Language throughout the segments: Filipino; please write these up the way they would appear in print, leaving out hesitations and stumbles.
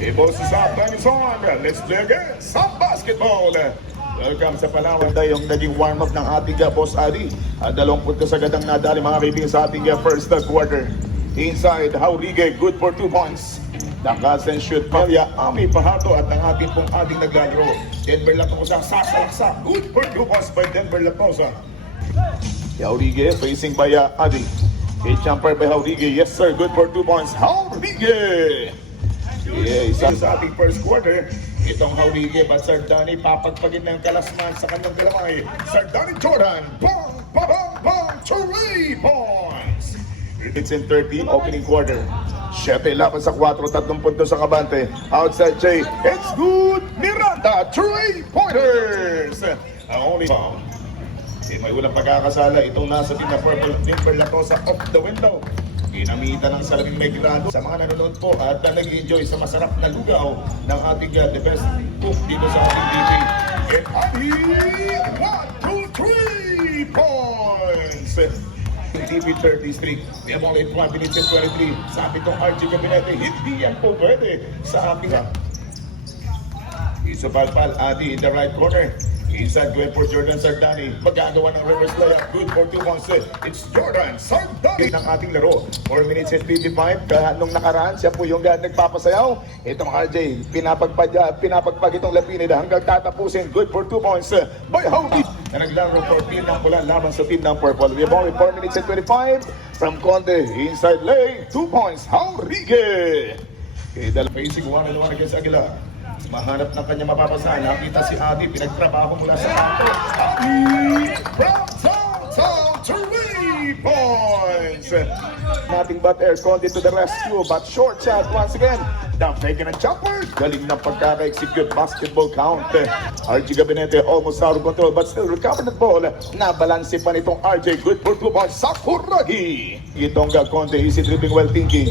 Boss is up, time is on. Let's play again some basketball. Welcome sa Palawan. Yung naging warm-up ng ating Boss Adi. 20 agad ang nadali mga kaibigan sa ating first quarter. Inside, Haurige, good for 2 points. Nakasen shoot Palya, Ami Pahato at ang ating pong ating naglalaro. Denver Latosa, sasalaksa. Good for 2 points by Denver Latosa. Haurige facing by Adi. A jumper by Haurige. Yes sir, good for 2 points. Haurige! Yeah, isa sa ating first quarter, itong Haurige, but Sardani papagpagin ng kalasman sa kanyang galamay. Sardani Jordan, bang, bang, bang, 3 points! It's in 13, opening quarter. Shete laban sa 4, 3 puntos sa kabante. Outside Jay, it's good! Miranda, 3-pointers! Ang only foul. May walang pagkakasala itong nasa team na purple. Denver Latosa off the window. Ginamitan ng salabing may grado sa mga nanonood po at nag-enjoy sa masarap na lugaw ng ating the best cook dito sa ating TV. And Adi, 1, 2, 3 points! TV 33. We have only 1 minute and 23. Sabi itong RG Gabinete, hindi yan po pwede sa ating Isopalpal, Adi in the right corner. Inside going for Jordan Sardani. Magagawa ng reverse layup. Good for 2 points. It's Jordan Sardani ng ating laro. 4 minutes and 55. Nung nakaraan, siya po yung nagpapasayaw. Itong RJ, pinapagpag itong Lapinida hanggang tatapusin. Good for 2 points by Howdy. Na naglaro for team ng pula laban sa team ng purple. We have only 4 minutes and 25. From Conde, inside lane, 2 points. Haurige. Okay, facing 1-on-1 against Aguilar. Mahanap ng kanya mapapasahan. Nakita si Adi, pinagtrabaho mula sa kanto. Adi from downtown, 3 points! Nating bat air, Conde to the rescue, but short shot once again. Down taken a jumper. Galing na pagkaka-execute, basketball count. RG Gabinete almost out of control but still recovered the ball. Nabalansi pa nitong RJ, good for 2 points. Sakuragi! Itong Conde, easy dribbling well thinking.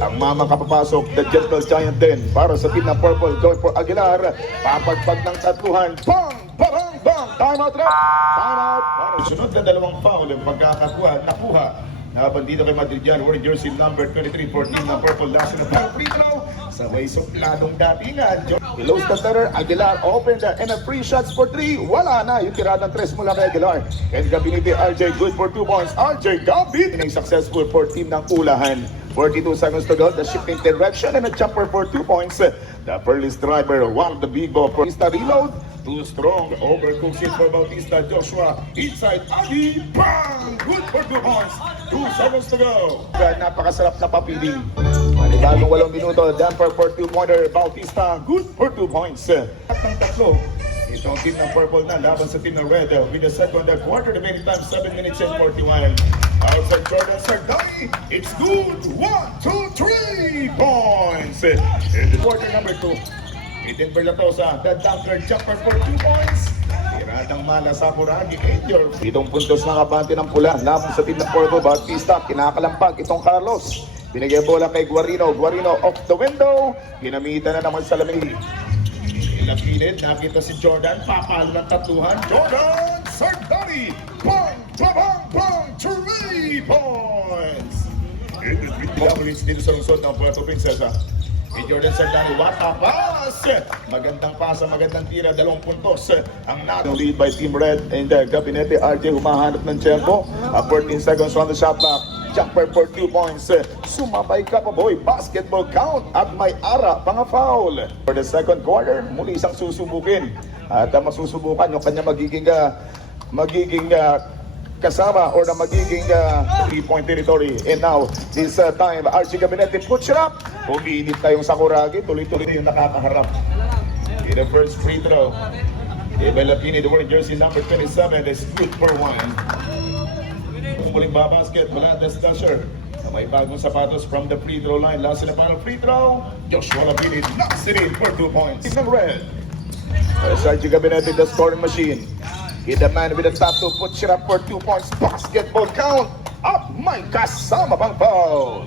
Ang mama kapapasok, the gentle giant din. Para sa team ng purple, going for Aguilar. Papagpag ng tatluhan. Bang! Bang! Bang! Time out ref! Time out! Sunod na dalawang foul ang nakuha. Habang dito kay Madridian, wearing jersey number 23, 14 ng purple. Last na foul free throw. Sa may supladong datingan. Close the cutter. Aguilar opened and a free shots for 3. Wala na yung tiradang 3 mula kay Aguilar. And Gabinete RJ good for 2 points. RJ Gabit successful for team ng Ulahan. 42 seconds to go. The shifting direction and a jumper for 2 points. The Perlis driver, one of the big ball for Bautista reload. Too strong. Overcooks it for Bautista. Joshua inside. Adi. Bang! Good for 2 points. 2 seconds to go. Napakasarap na papiling. Manibagong 8 minuto. Damper for 2-pointer. Bautista. Good for 2 points. At ng tatlo. Itong team ng purple na laban sa team ng red with the second quarter remaining time 7 minutes and 41. Outside Jordan Sardani, it's good. 1, 2, 3 points. In the quarter number 2, Denver Latosa, the dunker jumper for 2 points. Iradang mala sa Muragi, Angel. Itong puntos ng kabante ng pula laban sa team ng purple. Bautista, kinakalampag itong Carlos. Binigay bola kay Guarino. Guarino off the window. Ginamitan na naman sa lamig. Lapinid, nakita si Jordan, papalo ng tatluhan. Jordan Sardani, bang, bang, bang, 3 points! Double-hits dito sa lungsod ng Puerto Princesa. Jordan Sardani, what a pass! Magandang pasa, magandang tira, 2 puntos. Ang lead by Team Red and Gabinete RJ humahanap ng tempo. 14 seconds on the shot clock. Jumper for 2 points. Sumabay ka pa boy. Basketball count at may ara pang foul. For the second quarter, muli isang susubukin. At masusubukan yung kanya magiging kasama or na magiging 3-point territory. And now, this time, RG Gabinete puts it up. Umiinit tayong Sakuragi. Tuloy-tuloy na yung nakakaharap. In the first free throw, Belapini, the wearing jersey number 27, is good for 1. Muling babasket mula Destasher na may bagong sapatos from the free throw line. Last na para free throw, Joshua Lapinid knocks it in for 2 points. Team ng red. Sergio Gabinete, the scoring machine. Hit the man with the top 2, puts it up for 2 points. Basketball count. Up, may kasama pang foul.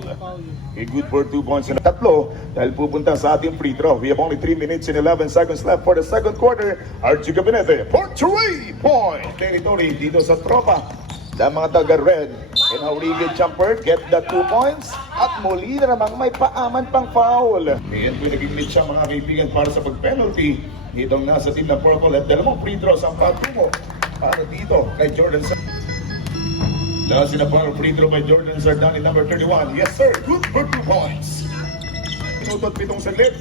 Good for 2 points na tatlo dahil pupunta sa ating free throw. We have only 3 minutes and 11 seconds left for the second quarter. RG Gabinete for 3-point territory dito sa tropa ng mga taga-red. Inaurigid jumper, get the 2 points. At muli na namang may paaman pang foul. Ngayon po naging lead siya mga kaibigan para sa pag-penalty. Itong nasa team ng purple at dalawang free throws ang patungo para dito kay Jordan. Last in a free throw by Jordan Sardani, number 31. Yes sir, good for 2 points. Minuto at 7 saglit.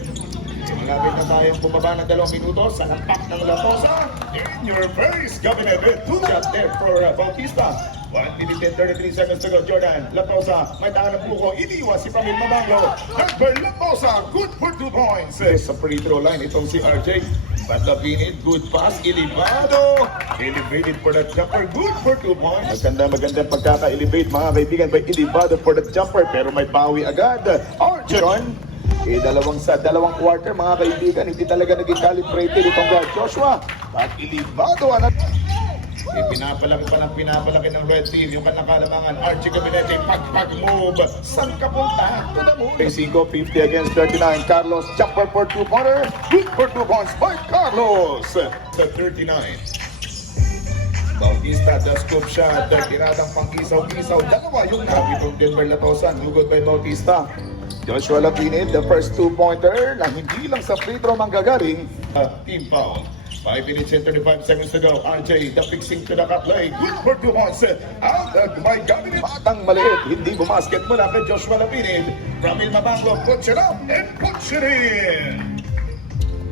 Malapit na tayong bumaba ng 2 minuto sa lampak ng Latosa. In your face, Gabinet with 2 shots there for Bautista. 1 minute and 33 seconds to go, Jordan. Latosa, may tangan ng buko. Iniwas si Pramil Mamanglo. Herbert Latosa, good for 2 points. Sa free throw line, itong si RJ. Patapinit, good pass, Ilibado. Elevated for the jumper, good for 2 points. Magandang pagkaka-elevate mga kaibigan by Ilibado for the jumper. Pero may bawi agad. RJ. Dalawang quarter mga kaibigan, hindi talaga naging calibrated itong guard Joshua. At Ilibado, pinapalaki ng red team yung kanilang kalamangan. Archie Gabinete, pag-move. Saan ka punta? To the moon. 50 against 39. Carlos, jumper for 2-pointer. Good for 2 points by Carlos. Sa 39. Bautista, the scoop shot. Tiradang pang-isaw-isaw. Dalawa yung nakitong Denver Latosa. Nugod by Bautista. Joshua Lapinid, the first 2-pointer na hindi lang sa free throw manggagaling. Team foul. 5 minutes and 35 seconds to go. RJ, the fixing to the cut leg. Good for 2 points. Out of my Gabinet. Batang maliit, hindi bumasket mula kay Joshua Lapinid. Pramil Mamanglo puts it up and puts it in.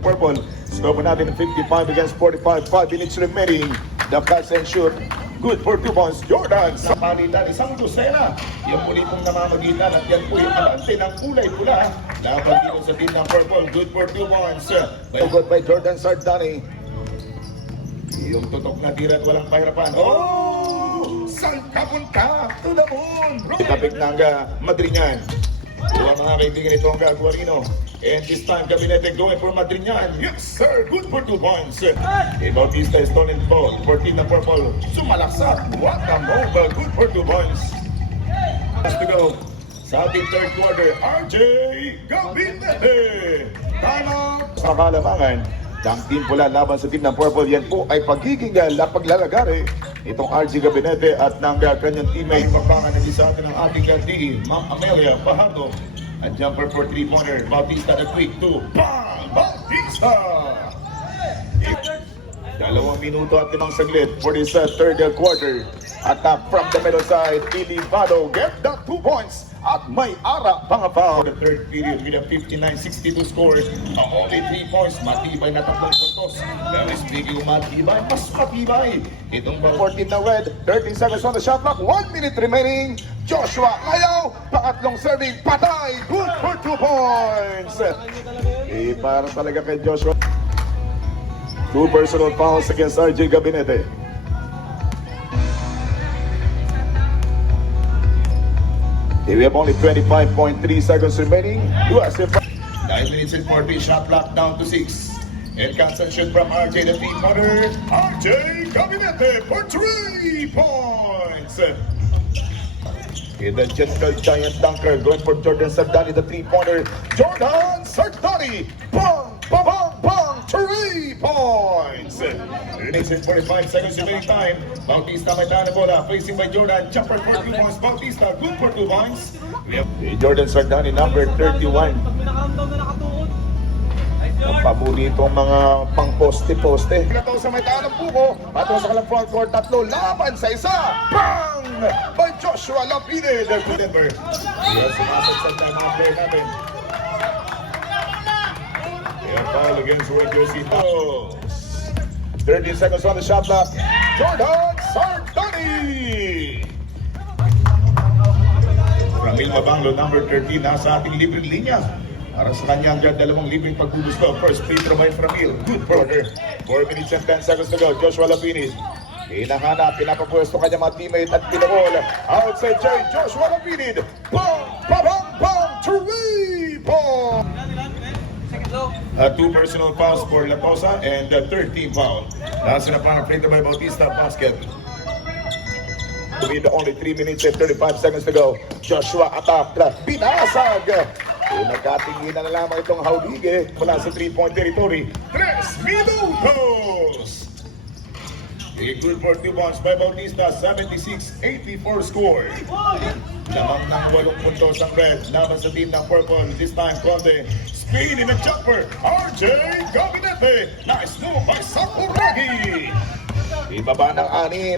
Purple, score po natin 55 against 45. 5 minutes remaining. The pass and shoot. Good for 2 points. Jordan sa palitan, isang dosena. Yan muli pong namamagitan at yan po yung alante ng kulay pula. Laban dito sa team ng Purple. Good for 2 points. Good by Jordan Sardani. Yung tutok na tira at walang pahirapan. Oh! Saan ka punta? To the moon! Itapik na hangga Madriñan. Buwan mga kaibigan ito hangga Guarino. And this time, Gabinete going for Madriñan. Yes, sir! Good for 2 points. Bautista is stolen ball. 14 na Purple. Sumalaksak. What a move. Good for 2 points. Has to go. Sa ating third quarter, RJ Gabinete. Time out. Sa kalamangan, ang team pula laban sa team ng Purple, yan po ay pagiging paglalagari itong RJ Gabinete at ng kanyang teammate. Papangan na sa atin ng ating kati, Ma'am Amelia Fajardo. At jumper for 3-pointer, Bautista the quick 2. Bang! Bautista! 2 minuto at 5 saglit for this third quarter. Attack from the middle side, Ilibado get the 2 points. At may ara pang foul. The third period with a 59-62 score. Only 3 points, matibay na 3 puntos. Pero speaking of matibay, mas matibay. Itong 14 na red, 13 seconds on the shot clock, 1 minute remaining. Joshua Layaw, pangatlong serving, patay. Good for 2 points. Para talaga kay Joshua. 2 personal fouls against RJ Gabinete. We have only 25.3 seconds remaining. 9 minutes and 40, shot clock down to 6. And constant shoot from RJ, the 3-pointer. RJ Gabinete for 3 points. The gentle giant dunker going for Jordan Sardani, the 3-pointer. Jordan Sardani, bang, bang, bang, bang, 3 points. minutes and 45 seconds remaining time. Bautista may tahan na bola, facing by Jordan, jumper for 2 points. Bautista, good for 2 points. Jordan Sardani, number 31. Ang paboritong mga pang-poste-poste. Ito sa may tahan ng buko, ato sa kalang front court, 3 laban sa isa. Bang! By Joshua Lapide, the Denver. Yes, sumasag sa mga player natin. Ayan, foul against Red Jersey. 13 seconds on the shot clock. Jordan Sardani! Pramil Mamanglo, number 13, nasa ating libreng linya. Para sa kanya hanggang 2 libreng pagbubusto. First free throw by Pramil. Good for her. 4 minutes and 10 seconds to go. Joshua Lapinid. Hinahanap, pinapapwesto kanya mga teammate at pinakol. Outside Jay, Joshua Lapinid. Bang! Bang! Bang! 3 points! 2 personal fouls for Latosa and the 3rd team foul. Nasa na parang free throw by Bautista, basket. With only 3 minutes and 35 seconds to go. Joshua attack, binasag. Nagkatingin na lamang itong Haudige mula sa 3-point territory. 3 minutos! A good for 2 points by Bautista, 76-84 score. Lamang ng 8 puntos ang red laban sa team ng purple. This time, Conde, spin in a jumper. RJ Gabinete, nice move by Sakuragi. Ibaba ng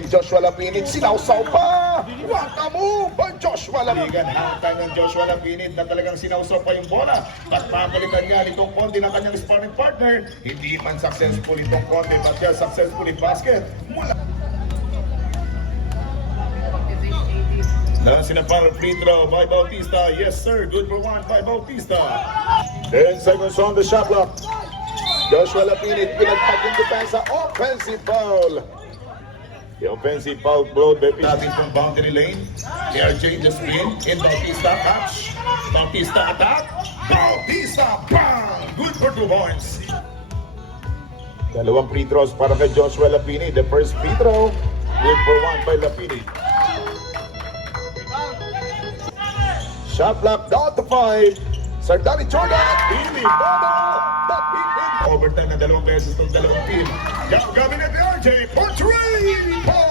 6, Joshua Lapinit, sinawsaw pa! What a move by Joshua Lapinit! Hangtang ng Joshua Lapinit na talagang sinawsaw pa yung bola. At papalitan niya nitong Conde ng kanyang sparring partner. Hindi man successful itong Conde, but siya successfully basket. Mula na sinapal free throw by Bautista. Yes sir, good for 1 by Bautista. 10 seconds on the shot clock. Joshua Lapinit, pinagpag yung depensa, offensive foul. The offensive foul brought by natin from boundary lane. RJ the spin in Bautista catch. Bautista attack. Bautista bang! Good for 2 points. Dalawang free throws para kay Joshua Lapinit. The first free throw, good for 1 by Lapinit. Shot clock down to 5. Sardani Jordan, Billy Bono, but he did overtime na 2 beses ng dalawang team. Gagawin na ni RJ for 3 points.